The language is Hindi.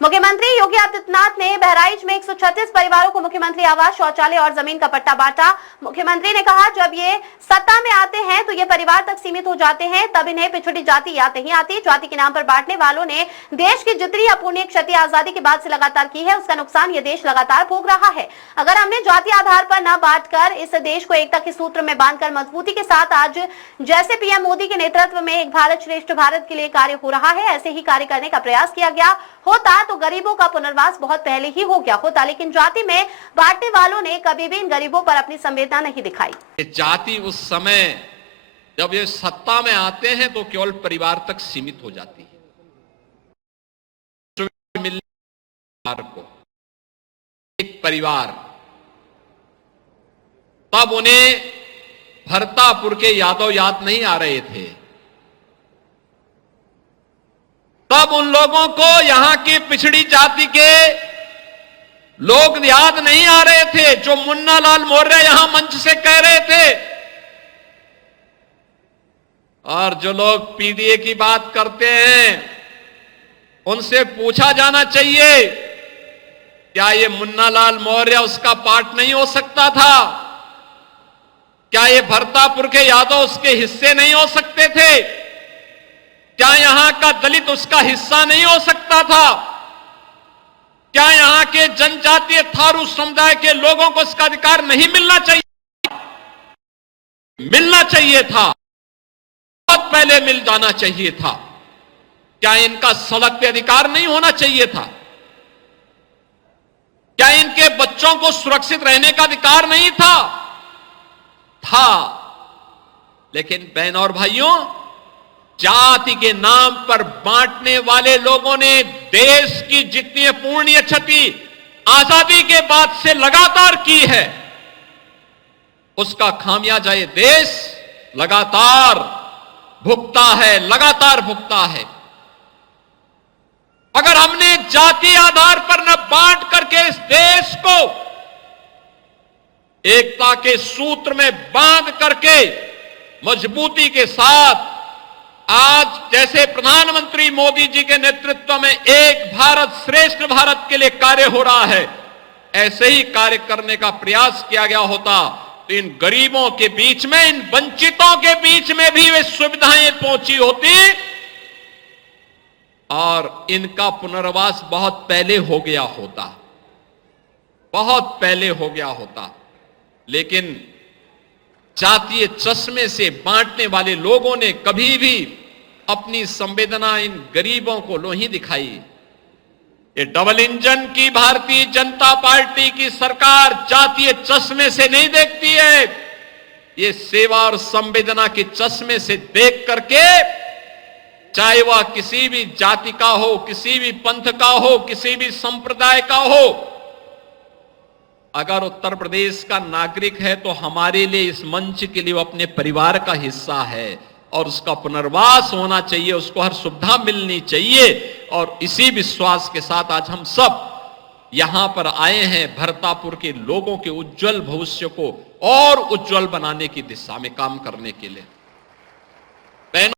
मुख्यमंत्री योगी आदित्यनाथ ने बहराइच में 136 परिवारों को मुख्यमंत्री आवास, शौचालय और जमीन का पट्टा बांटा। मुख्यमंत्री ने कहा, जब ये सत्ता में आते हैं तो ये परिवार तक सीमित हो जाते हैं, तब इन्हें पिछड़ी जाति याद नहीं आती। जाति के नाम पर बांटने वालों ने देश की जितनी अपूर्णीय क्षति आजादी के बाद से लगातार की है, उसका नुकसान ये देश लगातार भोग रहा है। अगर हमने जाति आधार पर न बांटकर इस देश को एकता के सूत्र में बांधकर मजबूती के साथ आज जैसे पीएम मोदी के नेतृत्व में एक भारत श्रेष्ठ भारत के लिए कार्य हो रहा है, ऐसे ही कार्य करने का प्रयास किया गया होता तो गरीबों का पुनर्वास बहुत पहले ही हो गया होता। लेकिन जाति में बांटने वालों ने कभी भी इन गरीबों पर अपनी संवेदना नहीं दिखाई। जाति उस समय जब ये सत्ता में आते हैं तो केवल परिवार तक सीमित हो जाती है। को एक परिवार, तब उन्हें भरतापुर के यादव याद नहीं आ रहे थे, तब उन लोगों को यहां की पिछड़ी जाति के लोग याद नहीं आ रहे थे जो मुन्ना लाल मौर्य यहां मंच से कह रहे थे। और जो लोग पीडीए की बात करते हैं उनसे पूछा जाना चाहिए, क्या ये मुन्ना लाल मौर्य उसका पार्ट नहीं हो सकता था? क्या ये भरतापुर के यादव उसके हिस्से नहीं हो सकते थे? क्या यहां का दलित उसका हिस्सा नहीं हो सकता था? क्या यहां के जनजातीय थारू समुदाय के लोगों को इसका अधिकार नहीं मिलना चाहिए? मिलना चाहिए था, बहुत पहले मिल जाना चाहिए था। क्या इनका सड़क पे अधिकार नहीं होना चाहिए था? क्या इनके बच्चों को सुरक्षित रहने का अधिकार नहीं था? लेकिन बहन और भाइयों, जाति के नाम पर बांटने वाले लोगों ने देश की जितनी अपूर्णीय क्षति आजादी के बाद से लगातार की है, उसका खामियाजा ये देश लगातार भुगता है, लगातार भुगता है। अगर हमने जाति आधार पर न बांट करके इस देश को एकता के सूत्र में बांध करके मजबूती के साथ आज जैसे प्रधानमंत्री मोदी जी के नेतृत्व में एक भारत श्रेष्ठ भारत के लिए कार्य हो रहा है, ऐसे ही कार्य करने का प्रयास किया गया होता तो इन गरीबों के बीच में, इन वंचितों के बीच में भी वे सुविधाएं पहुंची होती और इनका पुनर्वास बहुत पहले हो गया होता, बहुत पहले हो गया होता। लेकिन जातीय चश्मे से बांटने वाले लोगों ने कभी भी अपनी संवेदना इन गरीबों को नहीं दिखाई। ये डबल इंजन की भारतीय जनता पार्टी की सरकार जातीय चश्मे से नहीं देखती है, ये सेवा और संवेदना के चश्मे से देख करके, चाहे वह किसी भी जाति का हो, किसी भी पंथ का हो, किसी भी संप्रदाय का हो, अगर उत्तर प्रदेश का नागरिक है तो हमारे लिए इस मंच के लिए वो अपने परिवार का हिस्सा है और उसका पुनर्वास होना चाहिए, उसको हर सुविधा मिलनी चाहिए। और इसी विश्वास के साथ आज हम सब यहां पर आए हैं भरतापुर के लोगों के उज्जवल भविष्य को और उज्जवल बनाने की दिशा में काम करने के लिए।